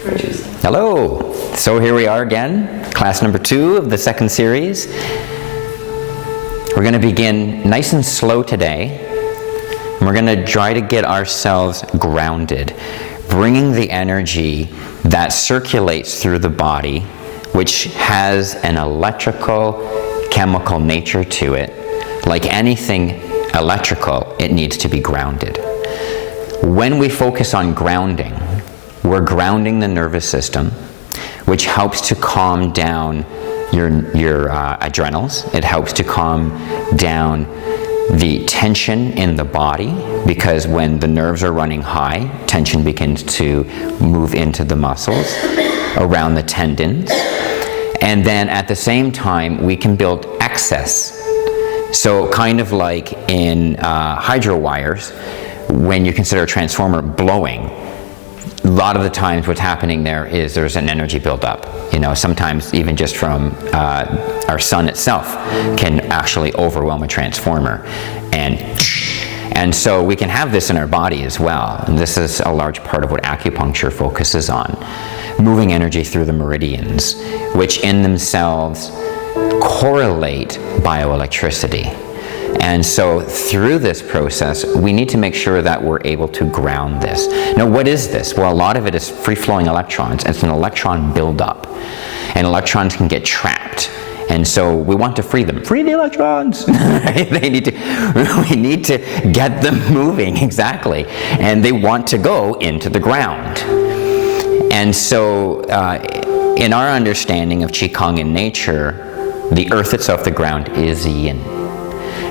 for choosing. Hello. So here we are again, class number 2 of the second series. We're going to begin nice and slow today. And we're going to try to get ourselves grounded, bringing the energy that circulates through the body, which has an electrical, chemical nature to it. Like anything electrical, it needs to be grounded. When we focus on grounding, we're grounding the nervous system, which helps to calm down your adrenals. It helps to calm down the tension in the body, because when the nerves are running high, tension begins to move into the muscles around the tendons. And then at the same time, we can build excess. So kind of like in hydro wires, when you consider a transformer blowing, a lot of the times what's happening there is there's an energy buildup. Sometimes even just from our sun itself can actually overwhelm a transformer. And so we can have this in our body as well. And this is a large part of what acupuncture focuses on. Moving energy through the meridians, which in themselves correlate bioelectricity. And so through this process, we need to make sure that we're able to ground this. Now, what is this? Well, a lot of it is free-flowing electrons. It's an electron buildup. And electrons can get trapped. And so we want to free them. Free the electrons! We need to get them moving, exactly. And they want to go into the ground. And so in our understanding of Qigong in nature, the earth itself, the ground, is yin.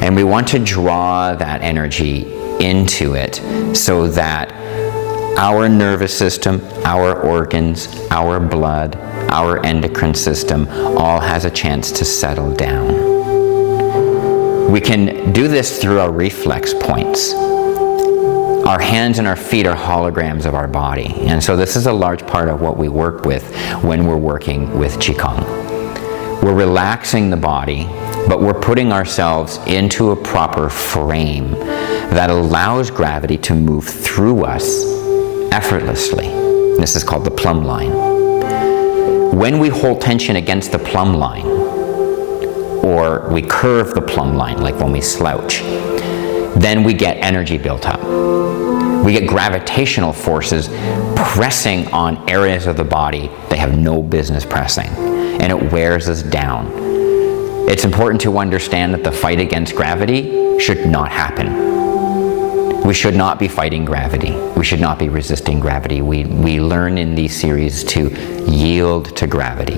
And we want to draw that energy into it so that our nervous system, our organs, our blood, our endocrine system all has a chance to settle down. We can do this through our reflex points. Our hands and our feet are holograms of our body. And so this is a large part of what we work with when we're working with Qigong. We're relaxing the body, but we're putting ourselves into a proper frame that allows gravity to move through us effortlessly. This is called the plumb line. When we hold tension against the plumb line, or we curve the plumb line, like when we slouch, then we get energy built up. We get gravitational forces pressing on areas of the body they have no business pressing, and it wears us down. It's important to understand that the fight against gravity should not happen. We should not be fighting gravity. We should not be resisting gravity. We learn in these series to yield to gravity,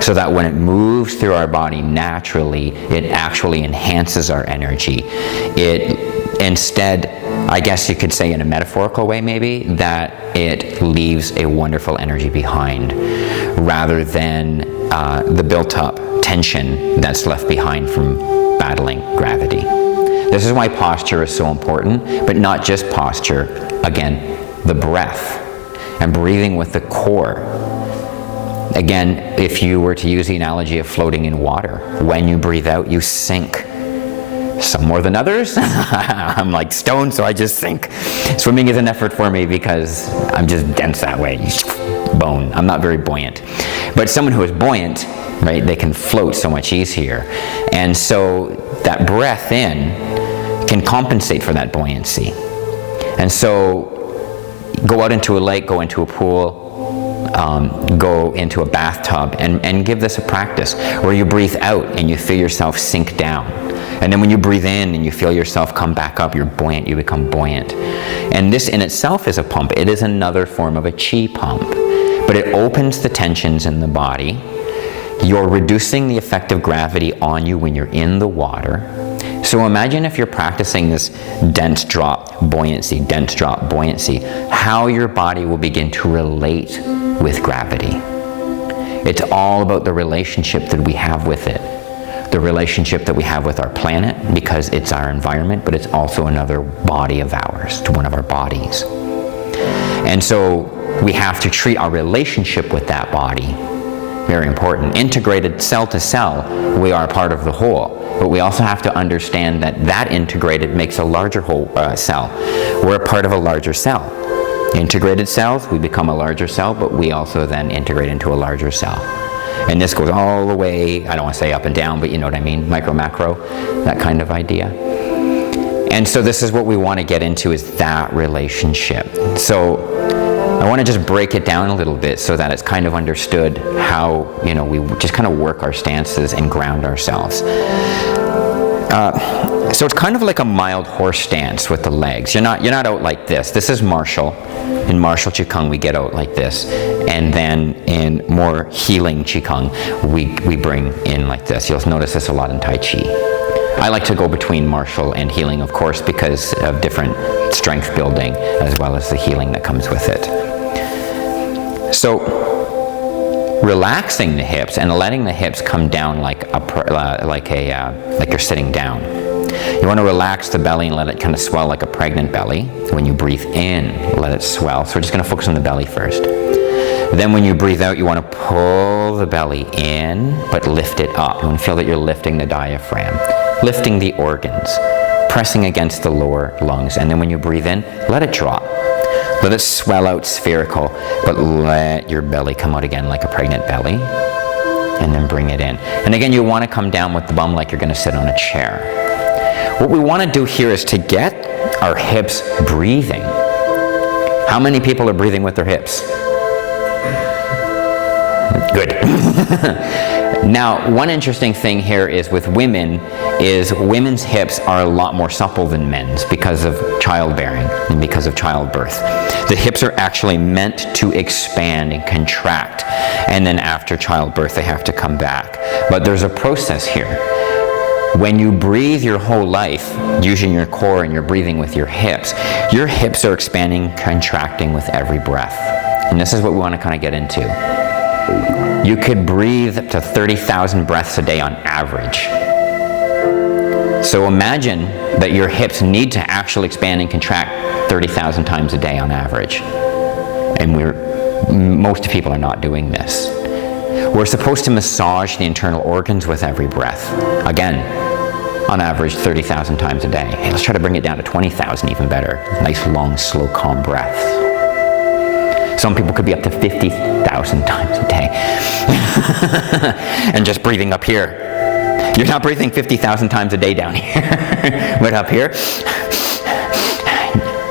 so that when it moves through our body naturally, it actually enhances our energy. It instead, I guess you could say in a metaphorical way maybe, that it leaves a wonderful energy behind, rather than the built-up tension that's left behind from battling gravity. This is why posture is so important, but not just posture. Again, the breath and breathing with the core. Again, if you were to use the analogy of floating in water, when you breathe out, you sink. Some more than others. I'm like stone, so I just sink. Swimming is an effort for me because I'm just dense that way. Bone. I'm not very buoyant. But someone who is buoyant, right, they can float so much easier. And so that breath in can compensate for that buoyancy. And so go out into a lake, go into a pool, go into a bathtub, and give this a practice where you breathe out and you feel yourself sink down. And then when you breathe in and you feel yourself come back up, you're buoyant, you become buoyant. And this in itself is a pump. It is another form of a qi pump. But it opens the tensions in the body. You're reducing the effect of gravity on you when you're in the water. So imagine if you're practicing this dense drop buoyancy, how your body will begin to relate with gravity. It's all about the relationship that we have with it. The relationship that we have with our planet, because it's our environment, but it's also another body of ours, to one of our bodies. And so we have to treat our relationship with that body very important. Integrated cell to cell, we are a part of the whole. But we also have to understand that that integrated makes a larger whole cell. We're a part of a larger cell. Integrated cells, we become a larger cell, but we also then integrate into a larger cell. And this goes all the way, I don't want to say up and down, but you know what I mean, micro, macro, that kind of idea. And so this is what we want to get into, is that relationship. So I want to just break it down a little bit so that it's kind of understood how, you know, we just kind of work our stances and ground ourselves. So it's kind of like a mild horse stance with the legs. You're not out like this. This is martial. In martial Qigong, we get out like this. And then in more healing Qigong, we bring in like this. You'll notice this a lot in Tai Chi. I like to go between martial and healing, of course, because of different strength building as well as the healing that comes with it. So relaxing the hips and letting the hips come down like you're sitting down. You want to relax the belly and let it kind of swell like a pregnant belly. When you breathe in, let it swell. So we're just going to focus on the belly first. Then when you breathe out, you want to pull the belly in, but lift it up. You want to feel that you're lifting the diaphragm, lifting the organs, pressing against the lower lungs. And then when you breathe in, let it drop. Let it swell out spherical, but let your belly come out again like a pregnant belly. And then bring it in. And again, you want to come down with the bum like you're going to sit on a chair. What we want to do here is to get our hips breathing. How many people are breathing with their hips? Good. Now, one interesting thing here is with women, is women's hips are a lot more supple than men's because of childbearing and because of childbirth. The hips are actually meant to expand and contract, and then after childbirth they have to come back. But there's a process here. When you breathe your whole life using your core and you're breathing with your hips are expanding, contracting with every breath. And this is what we want to kind of get into. You could breathe up to 30,000 breaths a day on average. So imagine that your hips need to actually expand and contract 30,000 times a day on average. And most people are not doing this. We're supposed to massage the internal organs with every breath. Again, on average 30,000 times a day. Hey, let's try to bring it down to 20,000, even better. Nice, long, slow, calm breaths. Some people could be up to 50,000 times a day. And just breathing up here. You're not breathing 50,000 times a day down here, but up here.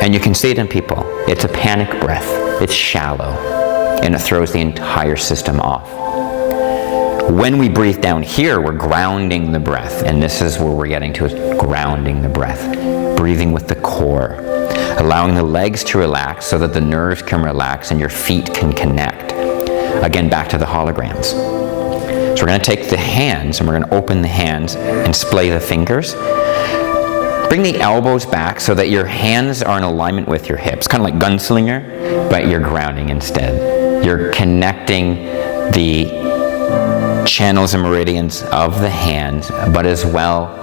And you can see it in people. It's a panic breath. It's shallow. And it throws the entire system off. When we breathe down here, we're grounding the breath. And this is where we're getting to, is grounding the breath. Breathing with the core. Allowing the legs to relax so that the nerves can relax and your feet can connect. Again, back to the holograms. So we're going to take the hands and we're going to open the hands and splay the fingers. Bring the elbows back so that your hands are in alignment with your hips. Kind of like gunslinger, but you're grounding instead. You're connecting the channels and meridians of the hands, but as well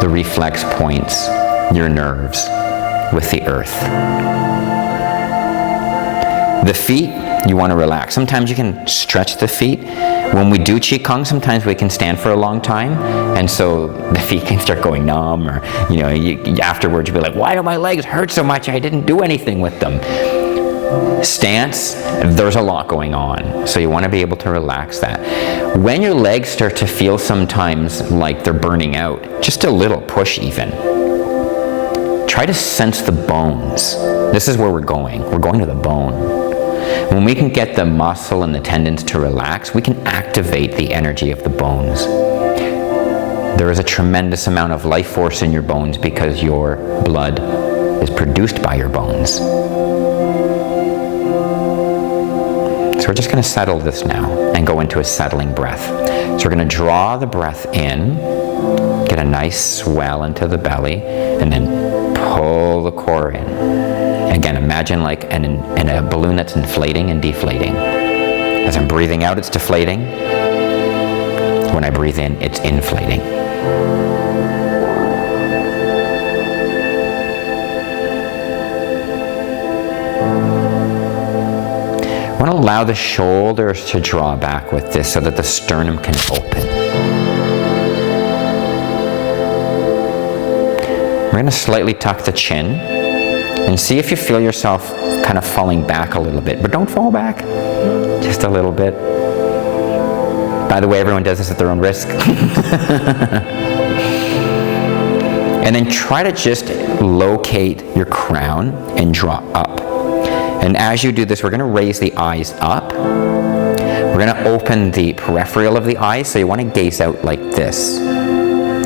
the reflex points, your nerves, with the earth. The feet, you want to relax. Sometimes you can stretch the feet. When we do Qigong, sometimes we can stand for a long time, and so the feet can start going numb, or afterwards you'll be like, why do my legs hurt so much? I didn't do anything with them. Stance, there's a lot going on, so you want to be able to relax that. When your legs start to feel sometimes like they're burning out, just a little push even. Try to sense the bones. This is where we're going. We're going to the bone. When we can get the muscle and the tendons to relax, we can activate the energy of the bones. There is a tremendous amount of life force in your bones because your blood is produced by your bones. So we're just going to settle this now and go into a settling breath. So we're going to draw the breath in, get a nice swell into the belly, and then pull the core in. Again, imagine like in a balloon that's inflating and deflating. As I'm breathing out, it's deflating. When I breathe in, it's inflating. I want to allow the shoulders to draw back with this so that the sternum can open. We're going to slightly tuck the chin And see if you feel yourself kind of falling back a little bit, but don't fall back, just a little bit. By the way, everyone does this at their own risk. And then try to just locate your crown and draw up. And as you do this, we're going to raise the eyes up. We're going to open the peripheral of the eyes, so you want to gaze out like this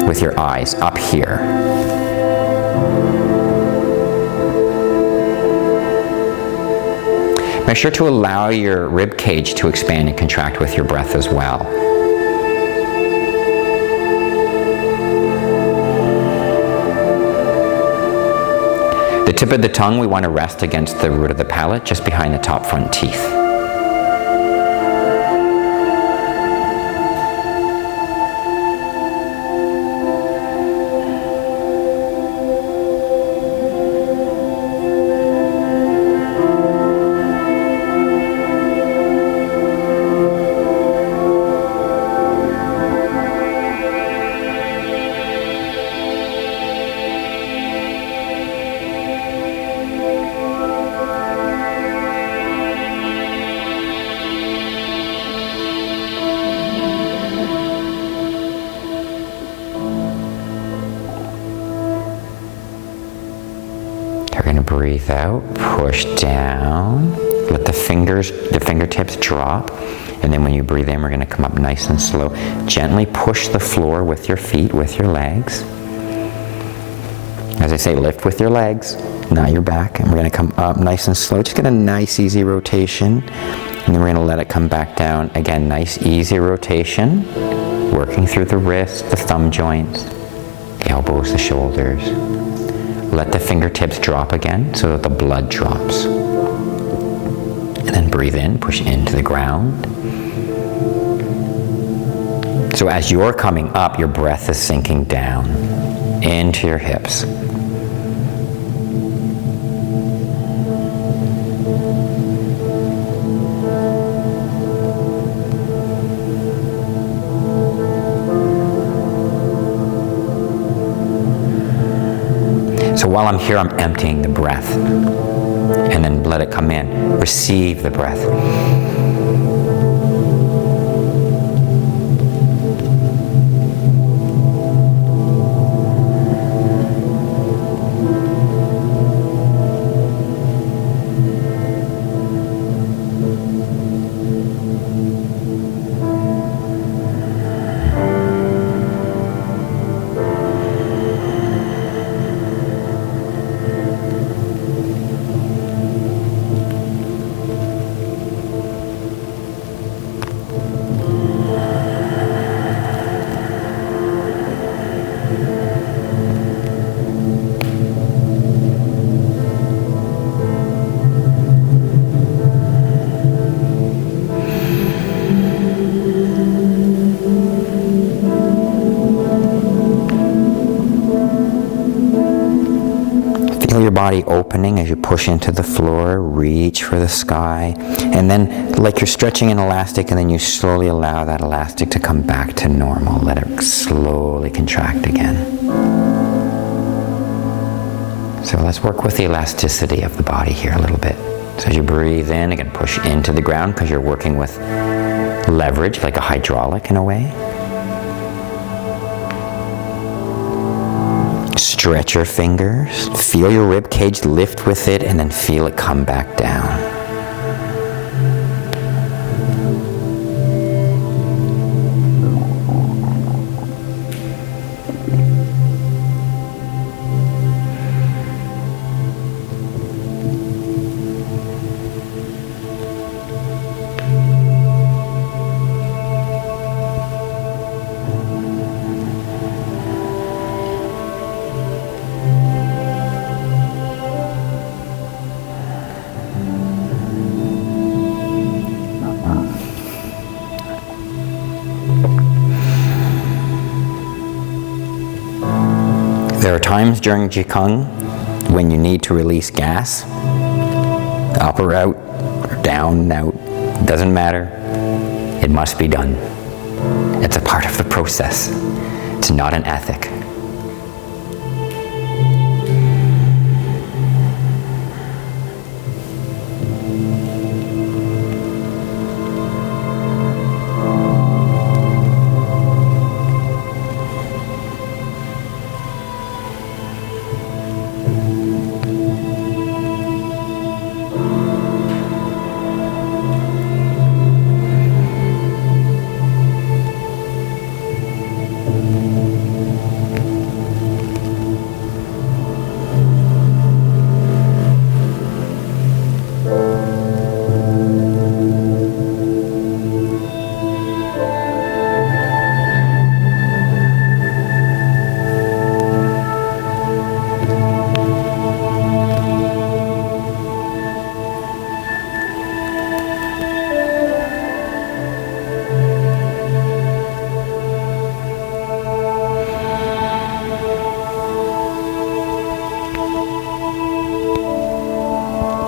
with your eyes up here. Make sure to allow your rib cage to expand and contract with your breath as well. The tip of the tongue we want to rest against the root of the palate, just behind the top front teeth. We're going to breathe out, push down, let the fingertips drop, and then when you breathe in, we're going to come up nice and slow. Gently push the floor with your feet, with your legs. As I say, lift with your legs, not your back, and we're going to come up nice and slow. Just get a nice, easy rotation, and then we're going to let it come back down. Again, nice, easy rotation, working through the wrists, the thumb joints, the elbows, the shoulders. Let the fingertips drop again so that the blood drops. And then breathe in, push into the ground. So as you're coming up, your breath is sinking down into your hips. So while I'm here, I'm emptying the breath. And then let it come in. Receive the breath. Feel your body opening as you push into the floor, reach for the sky, and then like you're stretching an elastic, and then you slowly allow that elastic to come back to normal. Let it slowly contract again. So let's work with the elasticity of the body here a little bit. So as you breathe in, again, push into the ground because you're working with leverage, like a hydraulic in a way. Stretch your fingers, feel your rib cage lift with it, and then feel it come back down. There are times during Qigong when you need to release gas, up or out, or down, out, doesn't matter. It must be done. It's a part of the process. It's not an ethic.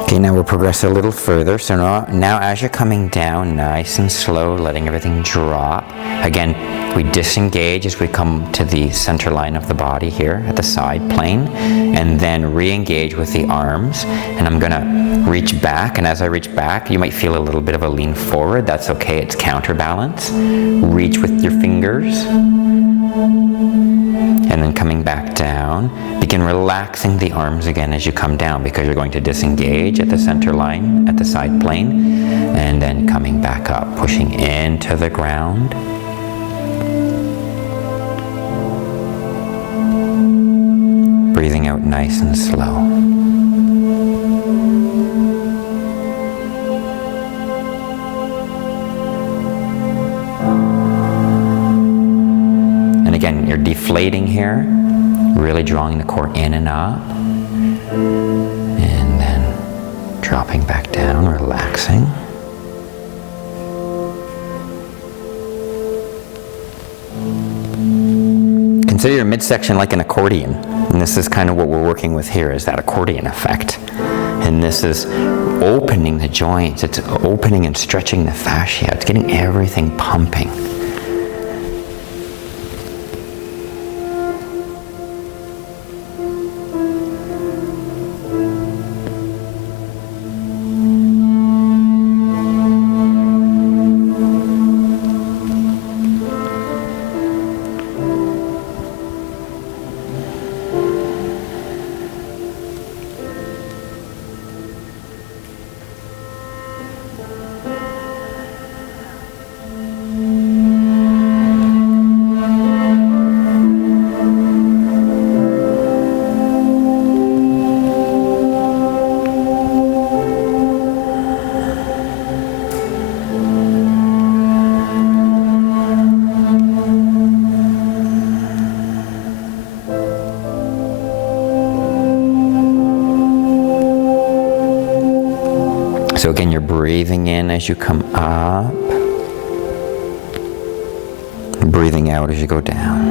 Okay, now we'll progress a little further. So now as you're coming down, nice and slow, letting everything drop. Again, we disengage as we come to the center line of the body here at the side plane, and then re-engage with the arms. And I'm gonna reach back, and as I reach back, you might feel a little bit of a lean forward. That's okay, it's counterbalance. Reach with your fingers. And then coming back down, begin relaxing the arms again as you come down, because you're going to disengage at the center line, at the side plane, and then coming back up, pushing into the ground. Breathing out nice and slow. Again, you're deflating here, really drawing the core in and up, and then dropping back down, relaxing. Consider your midsection like an accordion, and this is kind of what we're working with here, is that accordion effect. And this is opening the joints, it's opening and stretching the fascia, it's getting everything pumping. So again, you're breathing in as you come up, breathing out as you go down.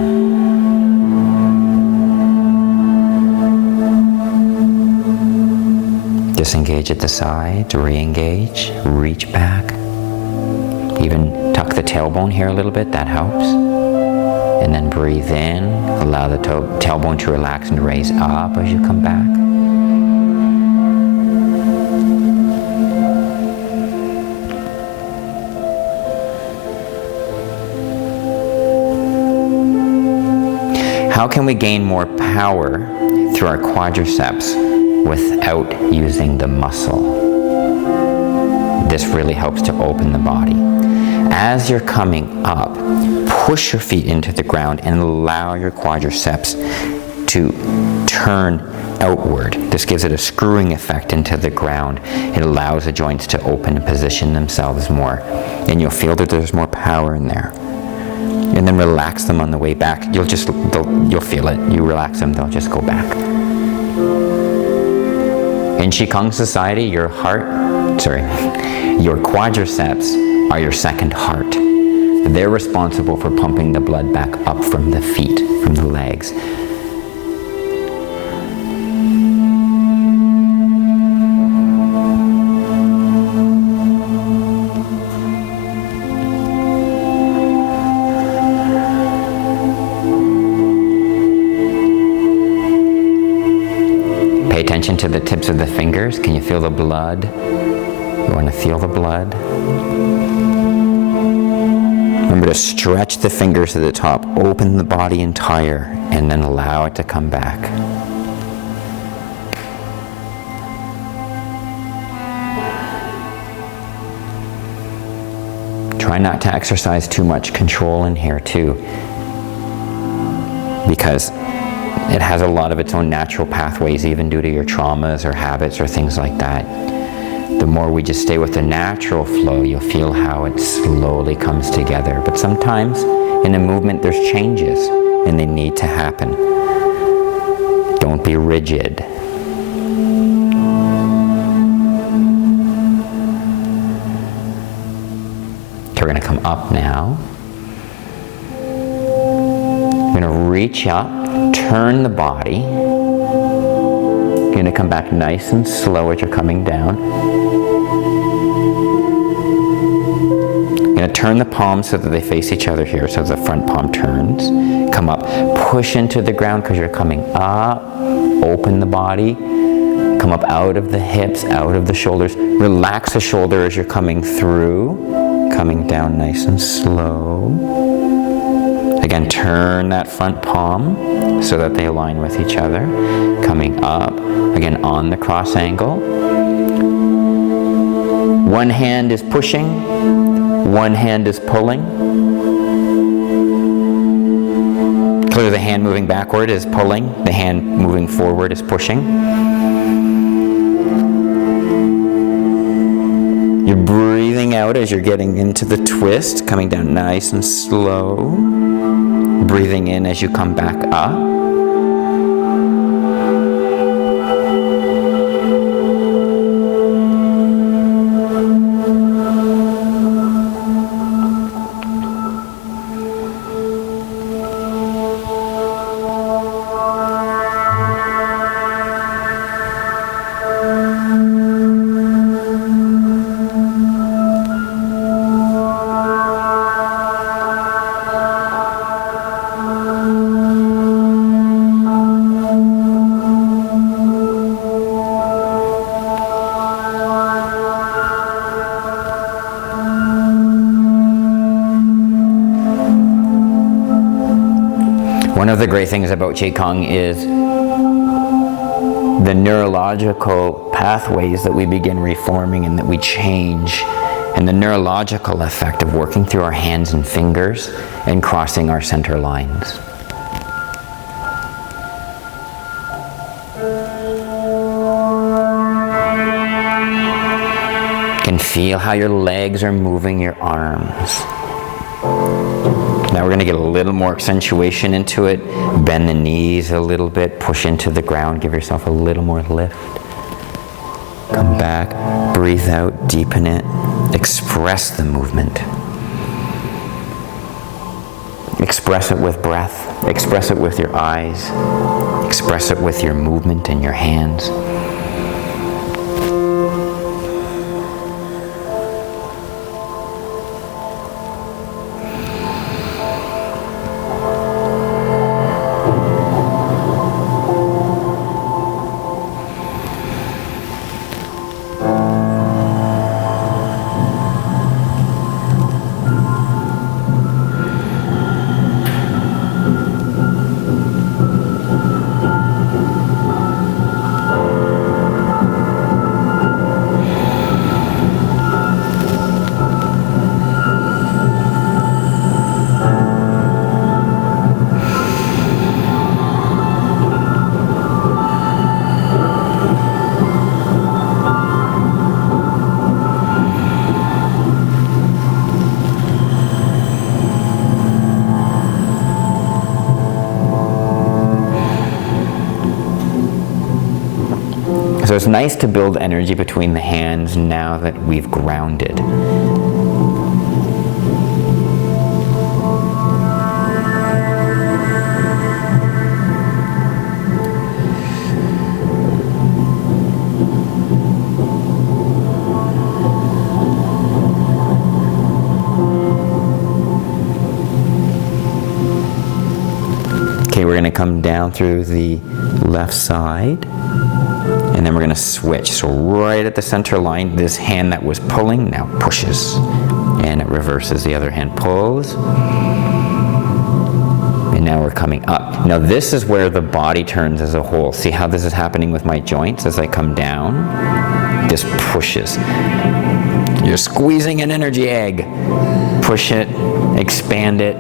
Disengage at the sides, re-engage, reach back. Even tuck the tailbone here a little bit, that helps. And then breathe in, allow the tailbone to relax and raise up as you come back. How can we gain more power through our quadriceps without using the muscle? This really helps to open the body. As you're coming up, push your feet into the ground and allow your quadriceps to turn outward. This gives it a screwing effect into the ground. It allows the joints to open and position themselves more. And you'll feel that there's more power in there. And then relax them on the way back. You'll feel it. You relax them, they'll just go back. In Qigong society, your quadriceps are your second heart. They're responsible for pumping the blood back up from the feet, from the legs. Pay attention to the tips of the fingers. Can you feel the blood? You want to feel the blood? Remember to stretch the fingers to the top, open the body entire, and then allow it to come back. Try not to exercise too much control in here too, because it has a lot of its own natural pathways, even due to your traumas or habits or things like that. The more we just stay with the natural flow, you'll feel how it slowly comes together. But sometimes in a movement there's changes and they need to happen. Don't be rigid. Okay, we're going to come up now. We're going to reach up, turn the body, You're going to come back nice and slow as you're coming down. You're going to turn the palms so that they face each other here, so the front palm turns. Come up, push into the ground because you're coming up. Open the body. Come up out of the hips, out of the shoulders. Relax the shoulder as you're coming through. Coming down nice and slow. Again, turn that front palm so that they align with each other. Coming up, again on the cross angle. One hand is pushing, one hand is pulling. Clearly the hand moving backward is pulling, the hand moving forward is pushing. You're breathing out as you're getting into the twist, coming down nice and slow. Breathing in as you come back up. One of the great things about Qigong is the neurological pathways that we begin reforming and that we change, and the neurological effect of working through our hands and fingers and crossing our center lines. You can feel how your legs are moving your arms. Now we're going to get a little more accentuation into it. Bend the knees a little bit, push into the ground, give yourself a little more lift. Come back, breathe out, deepen it, express the movement. Express it with breath, express it with your eyes, express it with your movement and your hands. So it's nice to build energy between the hands now that we've grounded. Okay, we're going to come down through the left side. And then we're going to switch. So right at the center line, this hand that was pulling now pushes. And it reverses. The other hand pulls. And now we're coming up. Now this is where the body turns as a whole. See how this is happening with my joints as I come down? This pushes. You're squeezing an energy egg. Push it, expand it.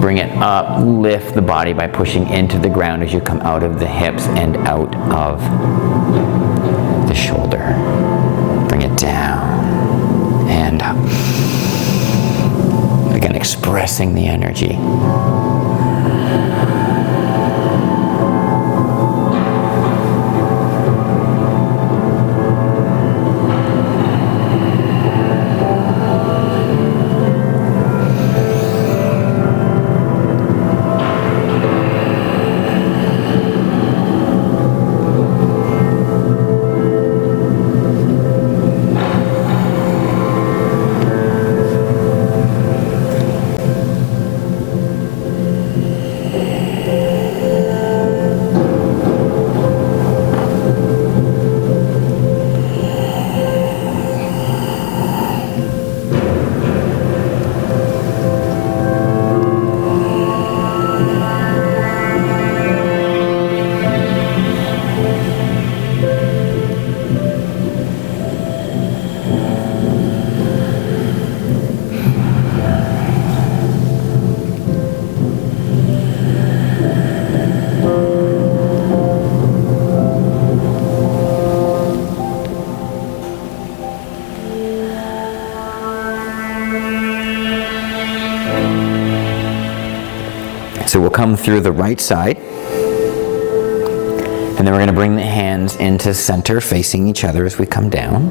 Bring it up, lift the body by pushing into the ground as you come out of the hips and out of the shoulder. Bring it down and up. Again, expressing the energy. So we'll come through the right side. And then we're going to bring the hands into center, facing each other as we come down.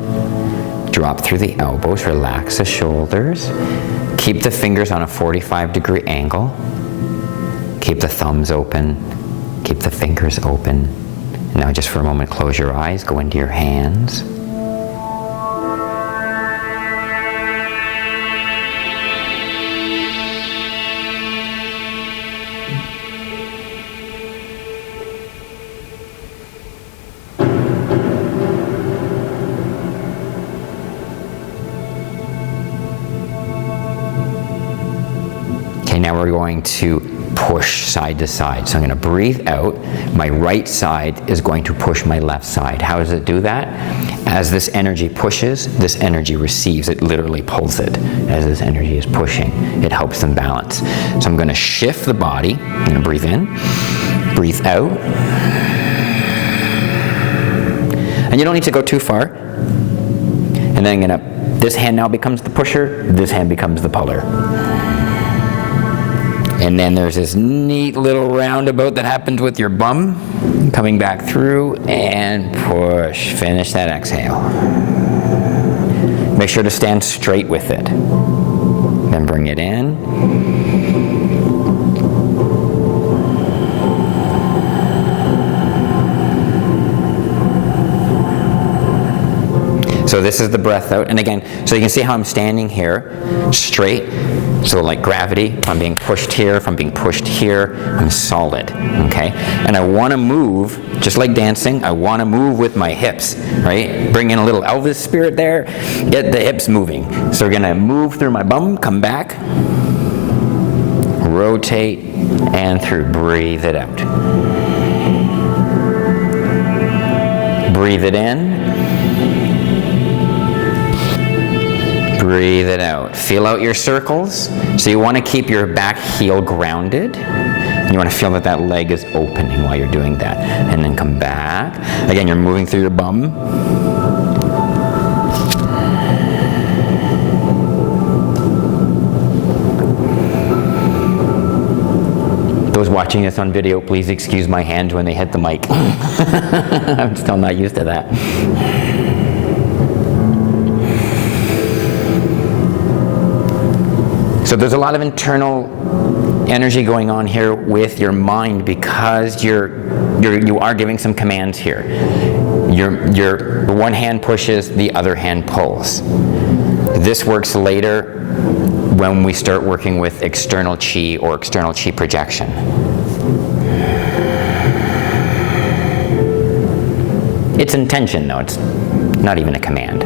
Drop through the elbows, relax the shoulders. Keep the fingers on a 45-degree angle. Keep the thumbs open. Keep the fingers open. Now just for a moment, close your eyes, go into your hands. Okay, now we're going to push side to side. So I'm going to breathe out. My right side is going to push my left side. How does it do that? As this energy pushes, this energy receives. It literally pulls it as this energy is pushing. It helps them balance. So I'm going to shift the body. I'm going to breathe in, breathe out. And you don't need to go too far. And then this hand now becomes the pusher, this hand becomes the puller. And then there's this neat little roundabout that happens with your bum. Coming back through and push. Finish that exhale. Make sure to stand straight with it. Then bring it in. So this is the breath out. And again, so you can see how I'm standing here, straight. So like gravity, if I'm being pushed here, if I'm being pushed here, I'm solid, okay? And I want to move, just like dancing, I want to move with my hips, right? Bring in a little Elvis spirit there, get the hips moving. So we're going to move through my bum, come back, rotate, and through. Breathe it out. Breathe it in. Breathe it out. Feel out your circles. So you want to keep your back heel grounded. You want to feel that that leg is opening while you're doing that. And then come back. Again, you're moving through your bum. Those watching this on video, please excuse my hands when they hit the mic. I'm still not used to that. So there's a lot of internal energy going on here with your mind because you are giving some commands here. Your one hand pushes, the other hand pulls. This works later when we start working with external chi or external chi projection. It's intention though, it's not even a command.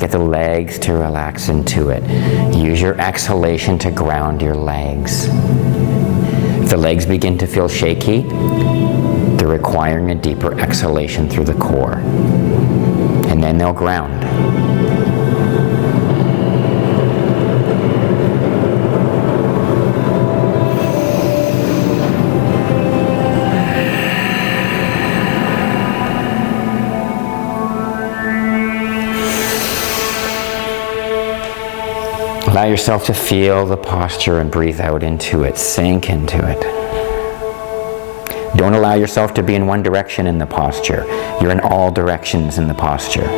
Get the legs to relax into it. Use your exhalation to ground your legs. If the legs begin to feel shaky, they're requiring a deeper exhalation through the core. And then they'll ground. Allow yourself to feel the posture and breathe out into it, sink into it. Don't allow yourself to be in one direction in the posture. You're in all directions in the posture.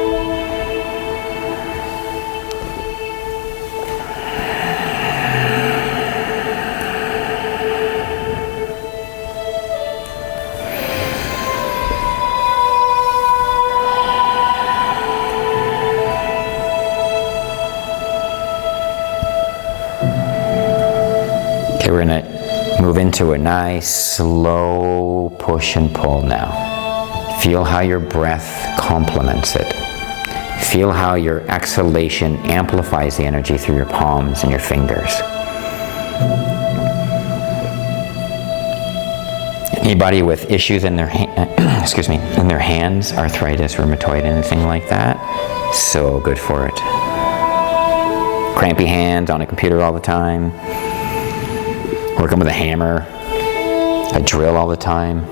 Okay, we're going to move into a nice, slow push and pull now. Feel how your breath complements it. Feel how your exhalation amplifies the energy through your palms and your fingers. Anybody with issues in their in their hands, arthritis, rheumatoid, anything like that, so good for it. Crampy hands, on a computer all the time, working with a hammer, a drill all the time.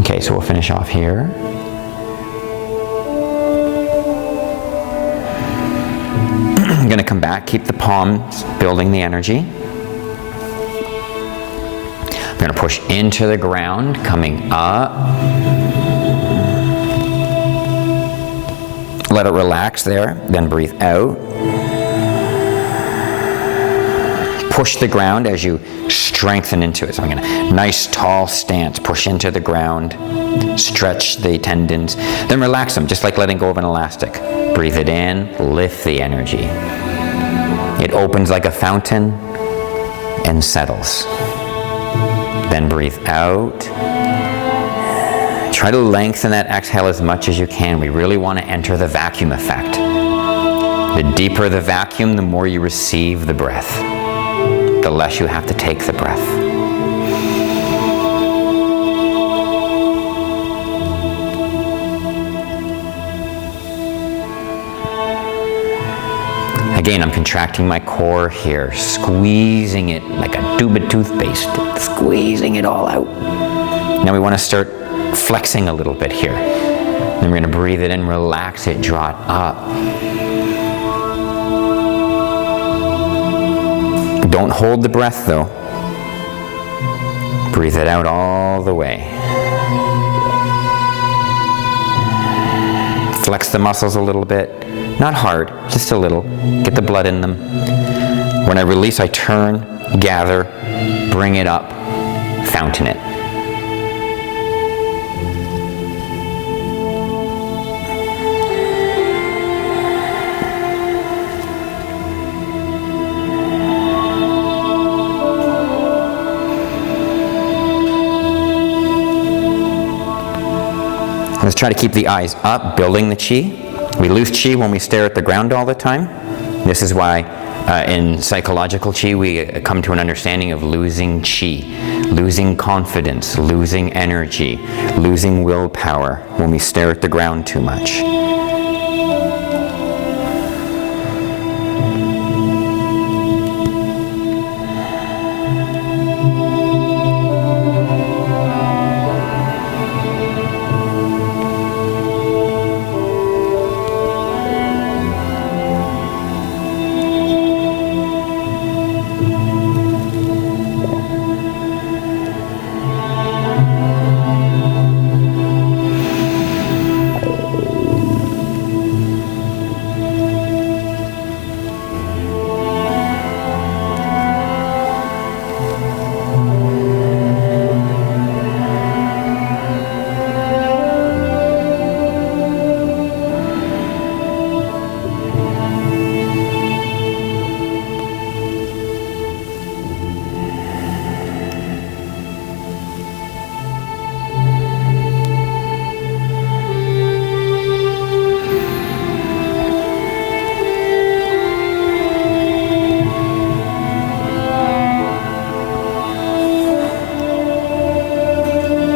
Okay, so we'll finish off here. I'm going to come back, keep the palms building the energy. I'm going to push into the ground, coming up. Let it relax there, then breathe out. Push the ground as you strengthen into it. So I'm going to, nice tall stance, push into the ground, stretch the tendons, then relax them, just like letting go of an elastic. Breathe it in, lift the energy. It opens like a fountain and settles. Then breathe out. Try to lengthen that exhale as much as you can. We really want to enter the vacuum effect. The deeper the vacuum, the more you receive the breath. The less you have to take the breath. Again, I'm contracting my core here, squeezing it like a tube of toothpaste, squeezing it all out. Now we want to start flexing a little bit here. Then we're going to breathe it in, relax it, draw it up. Don't hold the breath though. Breathe it out all the way. Flex the muscles a little bit. Not hard, just a little. Get the blood in them. When I release, I turn, gather, bring it up, fountain it. Let's try to keep the eyes up, building the chi. We lose chi when we stare at the ground all the time. This is why in psychological chi we come to an understanding of losing chi, losing confidence, losing energy, losing willpower when we stare at the ground too much.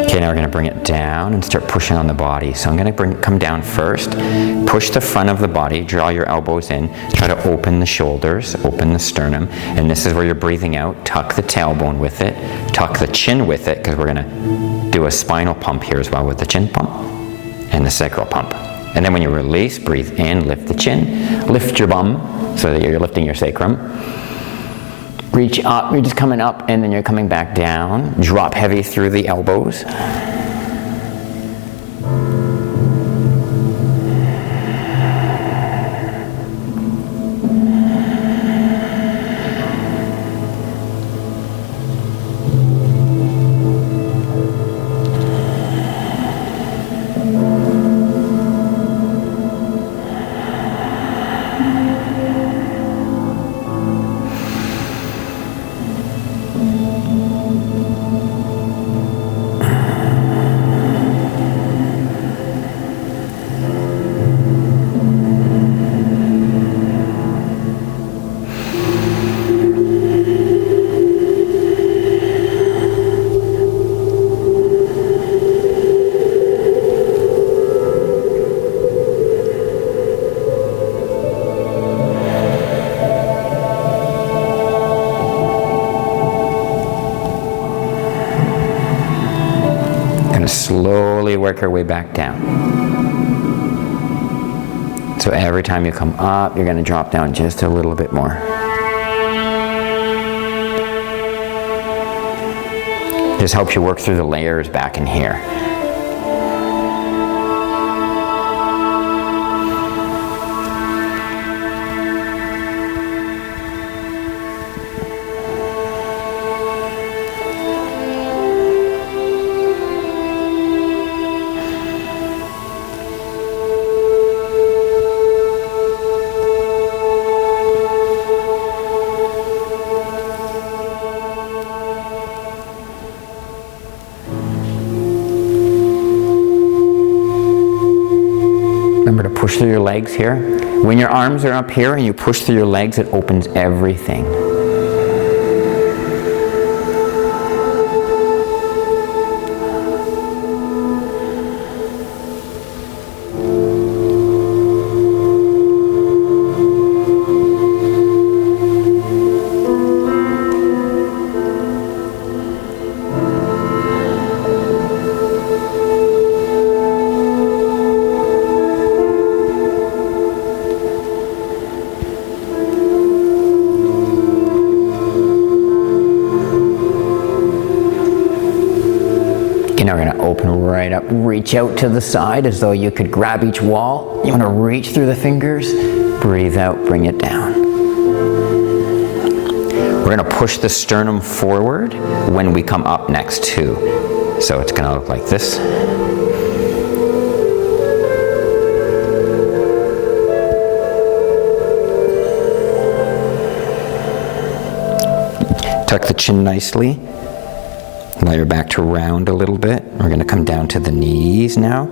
Okay, now we're going to bring it down and start pushing on the body. So I'm going to come down first, push the front of the body, draw your elbows in, try to open the shoulders, open the sternum, and this is where you're breathing out. Tuck the tailbone with it, tuck the chin with it, because we're going to do a spinal pump here as well with the chin pump and the sacral pump. And then when you release, breathe in, lift the chin, lift your bum so that you're lifting your sacrum. Reach up, you're just coming up and then you're coming back down. Drop heavy through the elbows. Slowly work our way back down. So every time you come up, you're going to drop down just a little bit more. This helps you work through the layers back in here. Remember to push through your legs here. When your arms are up here and you push through your legs, it opens everything. Now we're going to open right up, reach out to the side as though you could grab each wall. You want to reach through the fingers, breathe out, bring it down. We're going to push the sternum forward when we come up next too. So it's going to look like this. Tuck the chin nicely. Allow your back to round a little bit. We're going to come down to the knees now.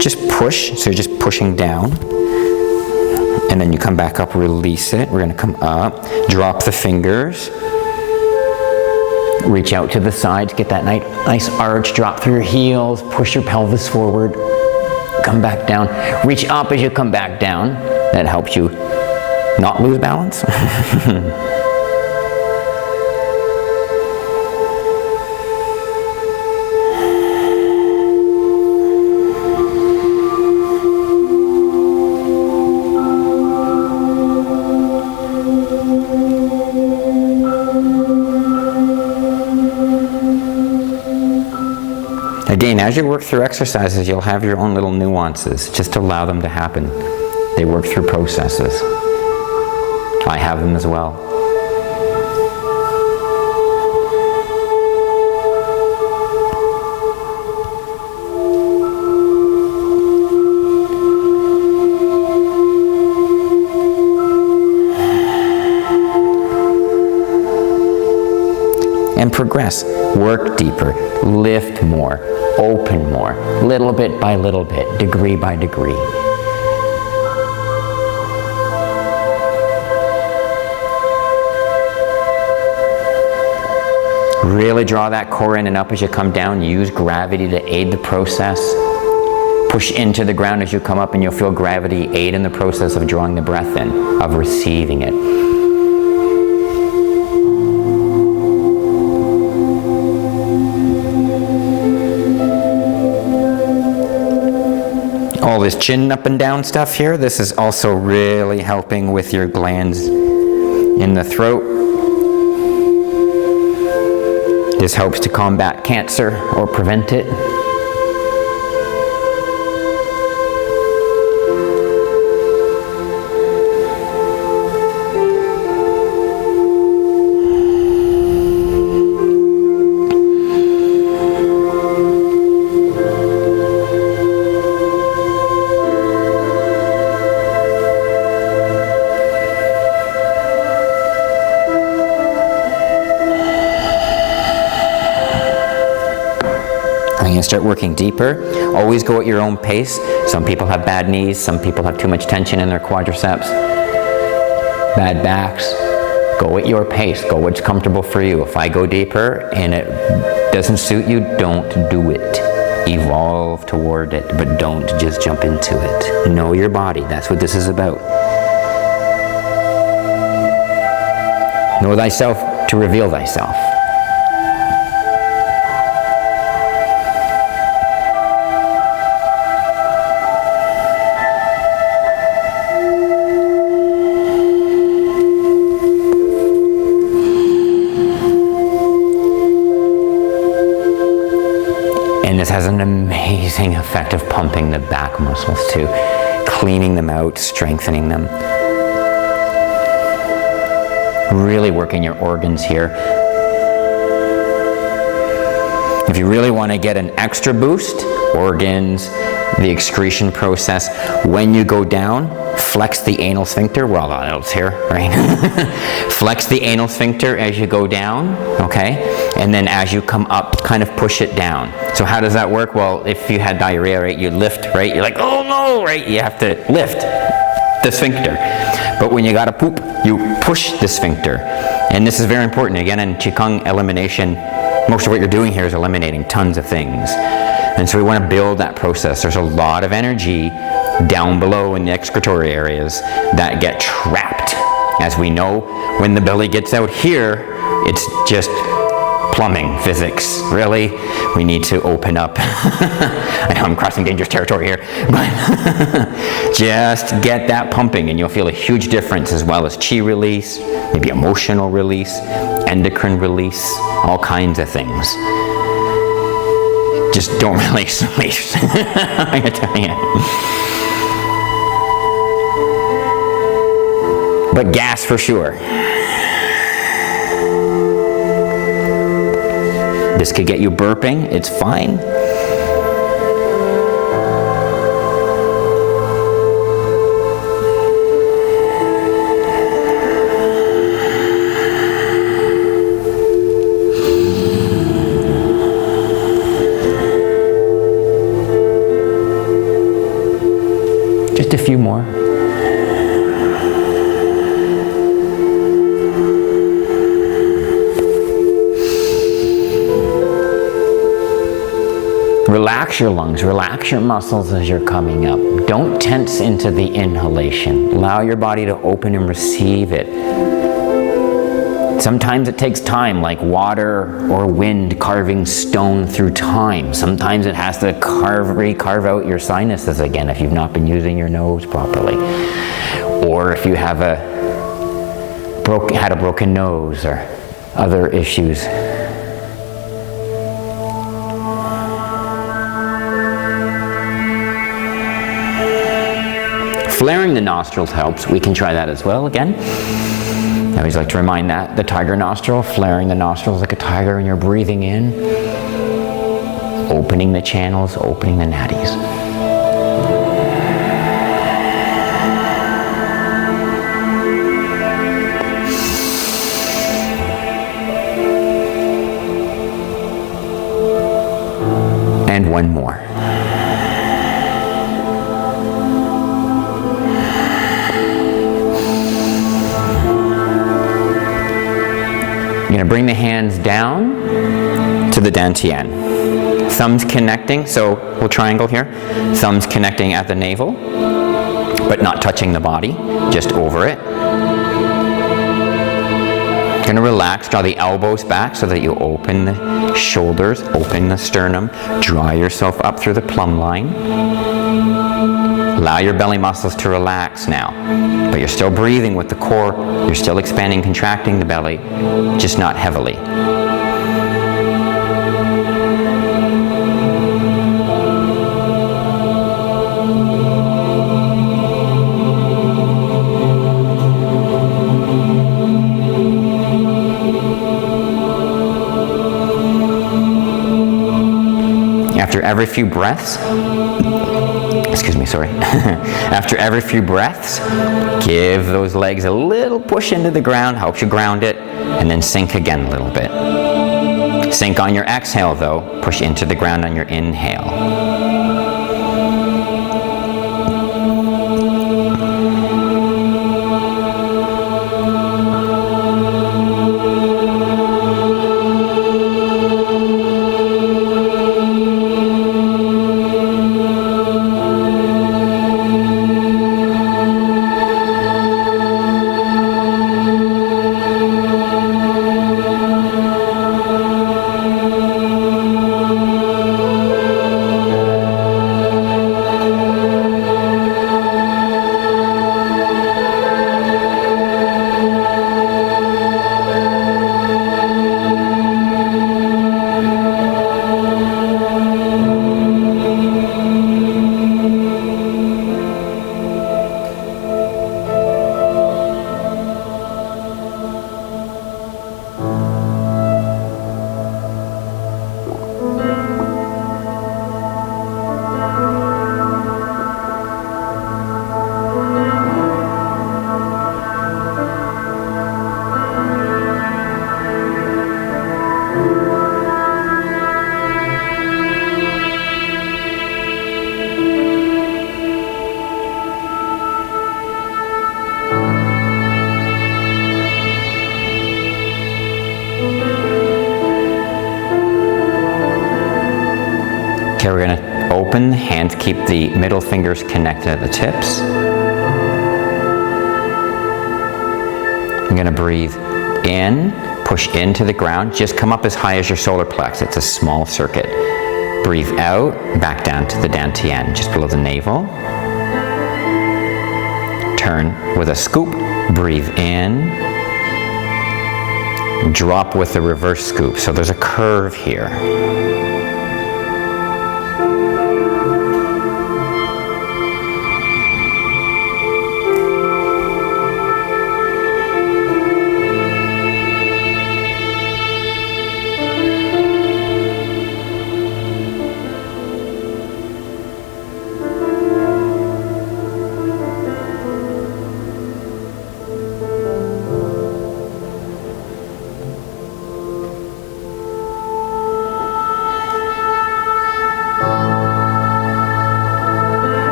Just push, so you're just pushing down. And then you come back up, release it. We're going to come up, drop the fingers. Reach out to the sides, get that nice arch, drop through your heels, push your pelvis forward. Come back down. Reach up as you come back down. That helps you not lose balance. Again, as you work through exercises, you'll have your own little nuances. Just allow them to happen. They work through processes. I have them as well. And progress. Work deeper. Lift more. Open more. Little bit by little bit. Degree by degree. Really draw that core in and up as you come down. Use gravity to aid the process. Push into the ground as you come up, and you'll feel gravity aid in the process of drawing the breath in, of receiving it. All this chin up and down stuff here, this is also really helping with your glands in the throat. This helps to combat cancer or prevent it. start working deeper. Always go at your own pace. Some people have bad knees, some people have too much tension in their quadriceps, bad backs. Go at your pace, go what's comfortable for you. If I go deeper and it doesn't suit you, don't do it. Evolve toward it, but don't just jump into it. Know your body, that's what this is about. Know thyself to reveal thyself. And this has an amazing effect of pumping the back muscles too, cleaning them out, strengthening them. Really working your organs here. If you really want to get an extra boost, organs, the excretion process, when you go down, flex the anal sphincter. Well, it's here, right? Flex the anal sphincter as you go down, okay? And then as you come up, kind of push it down. So how does that work? Well, if you had diarrhea, right, you lift, right? You're like, oh no, right? You have to lift the sphincter. But when you gotta poop, you push the sphincter. And this is very important. Again, in Qigong elimination, most of what you're doing here is eliminating tons of things. And so we want to build that process. There's a lot of energy down below in the excretory areas that get trapped. As we know, when the belly gets out here, it's just plumbing physics. Really, we need to open up. I know I'm crossing dangerous territory here, but just get that pumping and you'll feel a huge difference, as well as chi release, maybe emotional release, endocrine release, all kinds of things. Just don't release. I'm telling you. But gas for sure. This could get you burping, it's fine. Just a few more. Relax your lungs, relax your muscles as you're coming up. Don't tense into the inhalation. Allow your body to open and receive it. Sometimes it takes time, like water or wind carving stone through time. Sometimes it has to carve out your sinuses again if you've not been using your nose properly. Or if you have had a broken nose or other issues. Flaring the nostrils helps. We can try that as well again. I always like to remind that, the tiger nostril, flaring the nostrils like a tiger, and you're breathing in, opening the channels, opening the nadis. And one more. You're going to bring the hands down to the dantian. Thumbs connecting, so we'll triangle here. Thumbs connecting at the navel, but not touching the body, just over it. Going to relax, draw the elbows back so that you open the shoulders, open the sternum, draw yourself up through the plumb line. Allow your belly muscles to relax now, but you're still breathing with the core. You're still expanding, contracting the belly, just not heavily. After every few breaths, after every few breaths, give those legs a little push into the ground, helps you ground it, and then sink again a little bit. Sink on your exhale though. Push into the ground on your inhale. Okay, we're going to open the hands, keep the middle fingers connected at the tips. I'm going to breathe in, push into the ground, just come up as high as your solar plex. It's a small circuit. Breathe out, back down to the dantian, just below the navel. Turn with a scoop, breathe in, drop with a reverse scoop. So there's a curve here.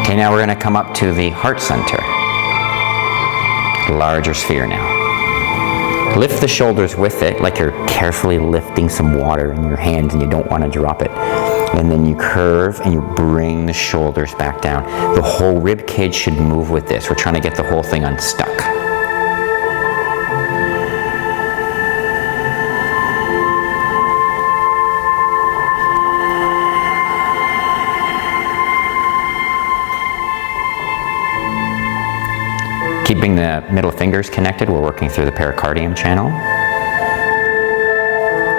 Okay, now we're going to come up to the heart center. Larger sphere now. Lift the shoulders with it, like you're carefully lifting some water in your hands and you don't want to drop it. And then you curve and you bring the shoulders back down. The whole rib cage should move with this. We're trying to get the whole thing unstuck. Keeping the middle fingers connected, we're working through the pericardium channel.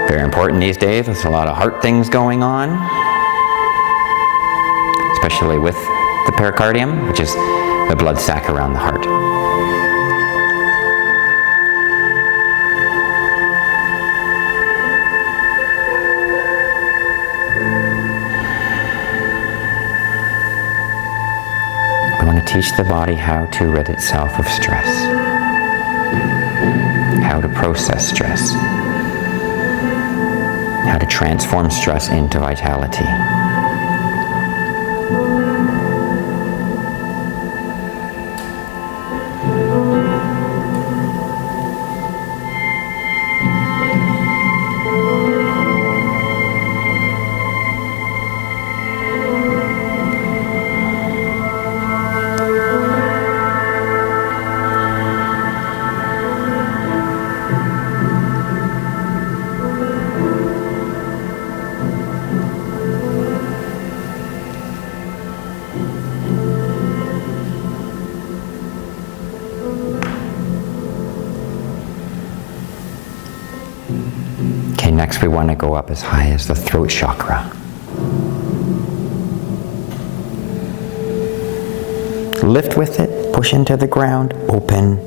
Very important these days. There's a lot of heart things going on, especially with the pericardium, which is the blood sac around the heart. I want to teach the body how to rid itself of stress, how to process stress, how to transform stress into vitality. Okay, next we want to go up as high as the throat chakra. Lift with it, push into the ground, open,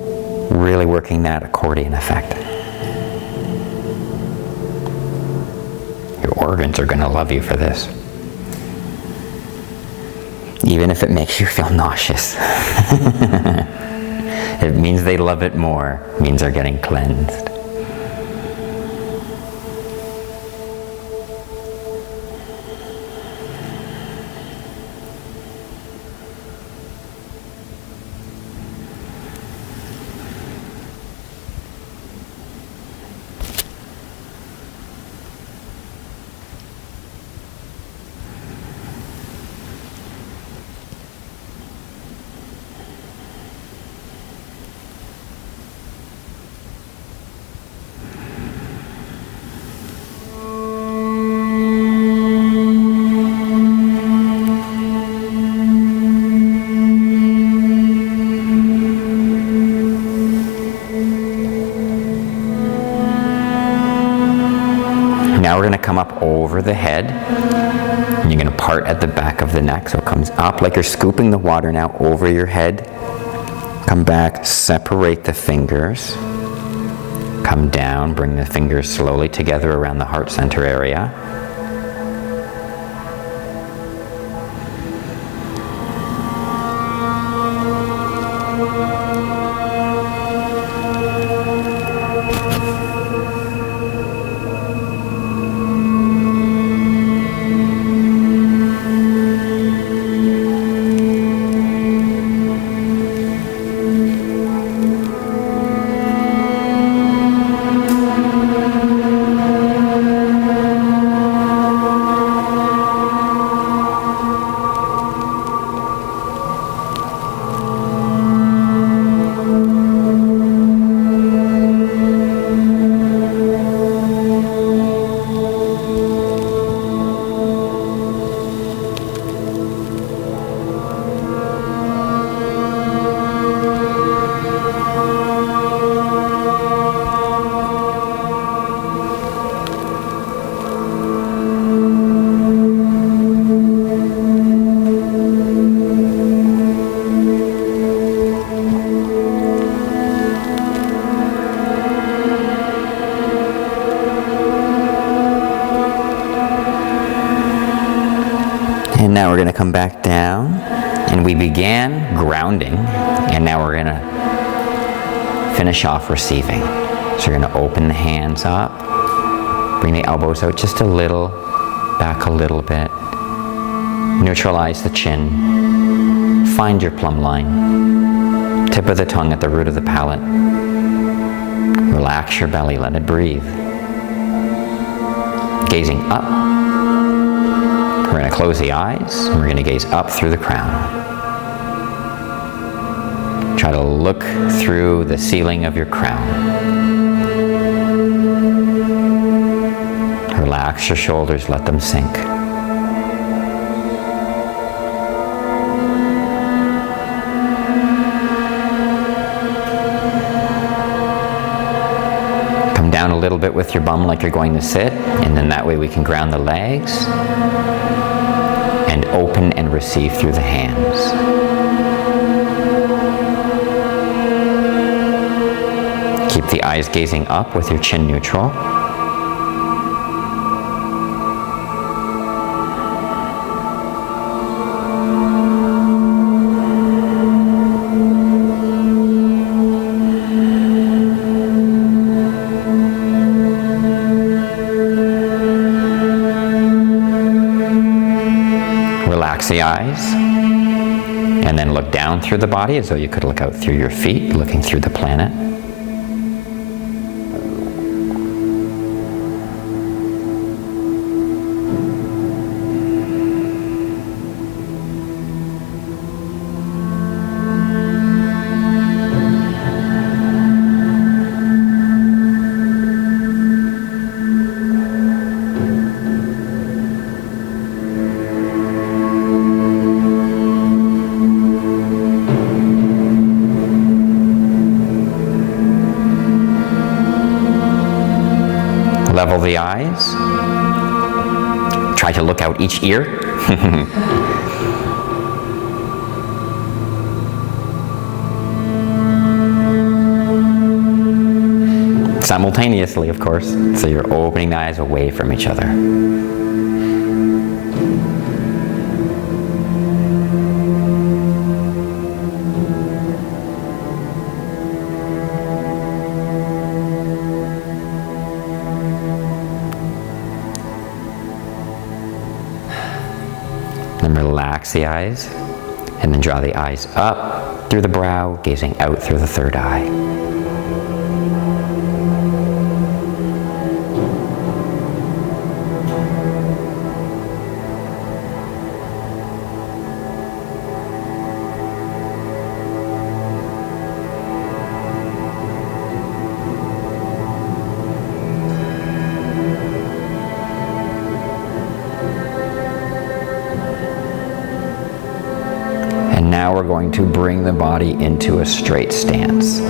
really working that accordion effect. Your organs are going to love you for this. Even if it makes you feel nauseous. It means they love it more. It means they're getting cleansed. Now we're going to come up over the head, and you're going to part at the back of the neck, so it comes up like you're scooping the water now over your head. Come back, separate the fingers. Come down, bring the fingers slowly together around the heart center area. And now we're going to come back down, and we began grounding, and now we're going to finish off receiving. So you're going to open the hands up, bring the elbows out just a little, back a little bit, neutralize the chin, find your plumb line, tip of the tongue at the root of the palate, relax your belly, let it breathe. Gazing up. We're going to close the eyes, and we're going to gaze up through the crown. Try to look through the ceiling of your crown. Relax your shoulders, let them sink. Come down a little bit with your bum like you're going to sit, and then that way we can ground the legs. And open and receive through the hands. Keep the eyes gazing up with your chin neutral. Relax the eyes, and then look down through the body as though you could look out through your feet, looking through the planet. Level the eyes. Try to look out each ear. simultaneously, of course. So you're opening the eyes away from each other. Then relax the eyes, and then draw the eyes up through the brow, gazing out through the third eye. Now we're going to bring the body into a straight stance.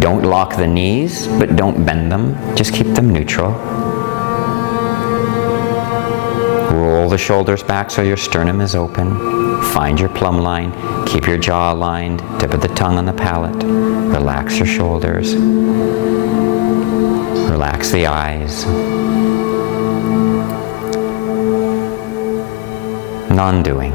Don't lock the knees, but don't bend them. Just keep them neutral. Roll the shoulders back so your sternum is open. Find your plumb line. Keep your jaw aligned. Tip of the tongue on the palate. Relax your shoulders. Relax the eyes. Non-doing.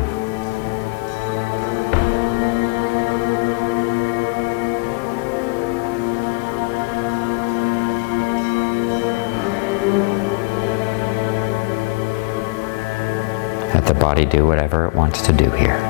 Let the body do whatever it wants to do here.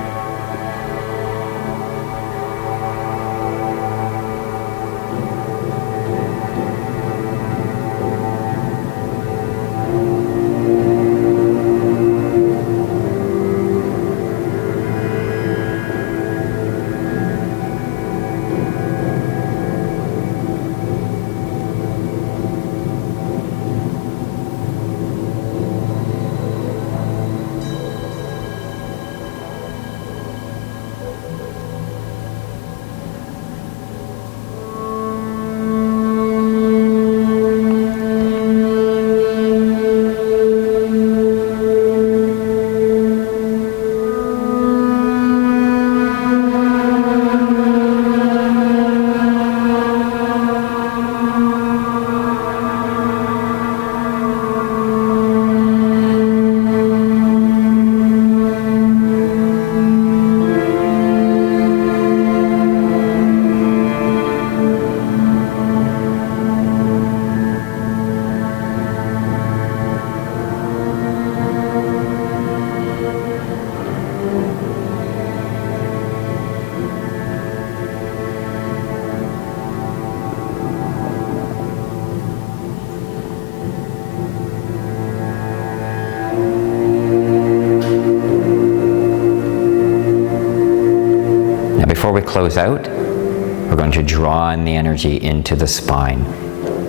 Before we close out, we're going to draw in the energy into the spine.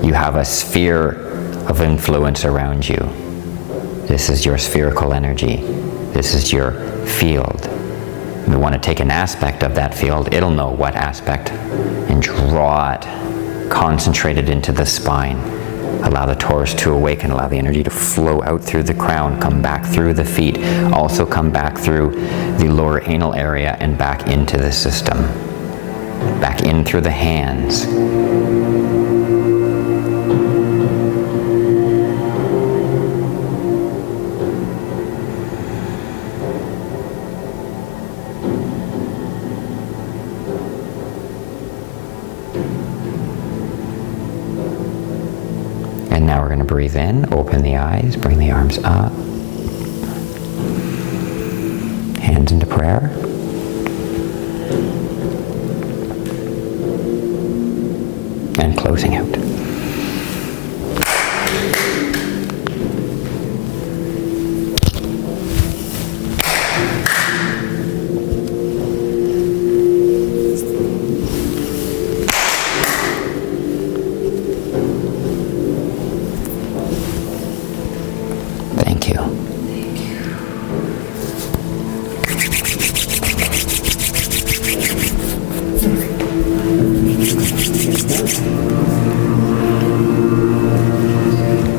You have a sphere of influence around you. This is your spherical energy. This is your field. We want to take an aspect of that field, it'll know what aspect, and draw it, concentrate it into the spine. Allow the torus to awaken, allow the energy to flow out through the crown, come back through the feet, also come back through the lower anal area and back into the system. Back in through the hands. And now we're going to breathe in, open the eyes, bring the arms up. Hands into prayer. And closing out. Thank you. Thank you.